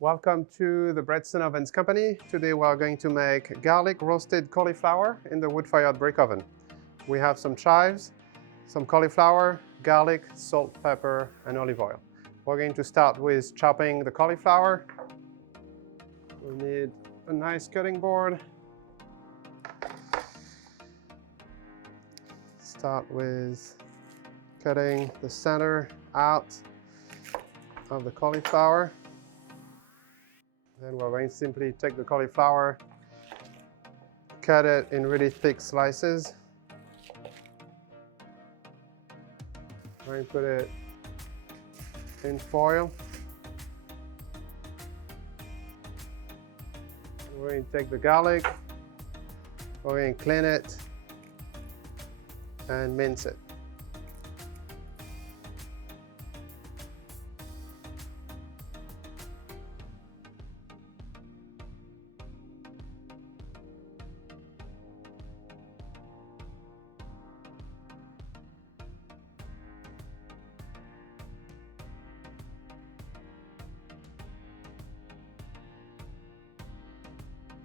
Welcome to the Breadstone Ovens Company. Today we are going to make garlic roasted cauliflower in the wood-fired brick oven. We have some chives, some cauliflower, garlic, salt, pepper, and olive oil. We're going to start with chopping the cauliflower. We'll need a nice cutting board. Start with cutting the center out of the cauliflower. Then we're going to simply take the cauliflower, cut it in really thick slices. We're going to put it in foil. We're going to take the garlic, we're going to clean it and mince it.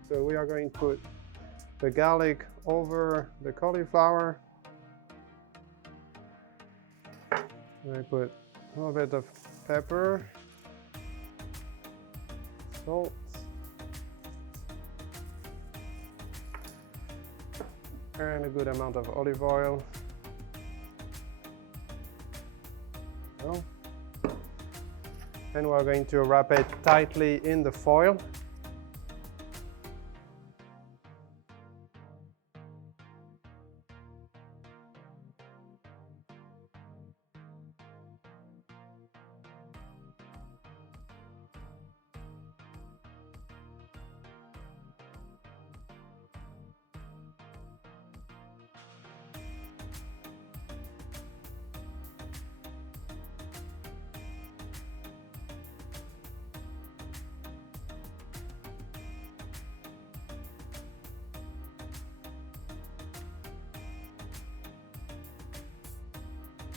So we are going to put the garlic over the cauliflower. I put a little bit of pepper, salt, and a good amount of olive oil. And we're going to wrap it tightly in the foil.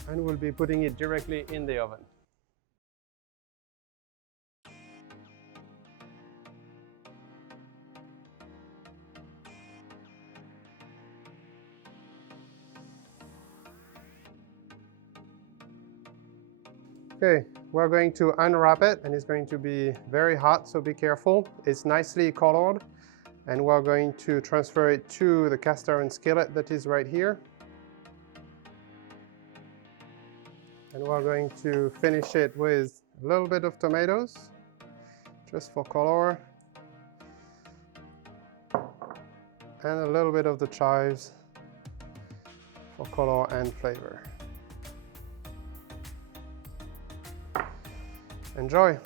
And we'll be putting it directly in the oven. Okay, we're going to unwrap it, and it's going to be very hot, so be careful. It's nicely colored, and we're going to transfer it to the cast iron skillet that is right here. And we're going to finish it with a little bit of tomatoes, just for color, and a little bit of the chives for color and flavor. Enjoy!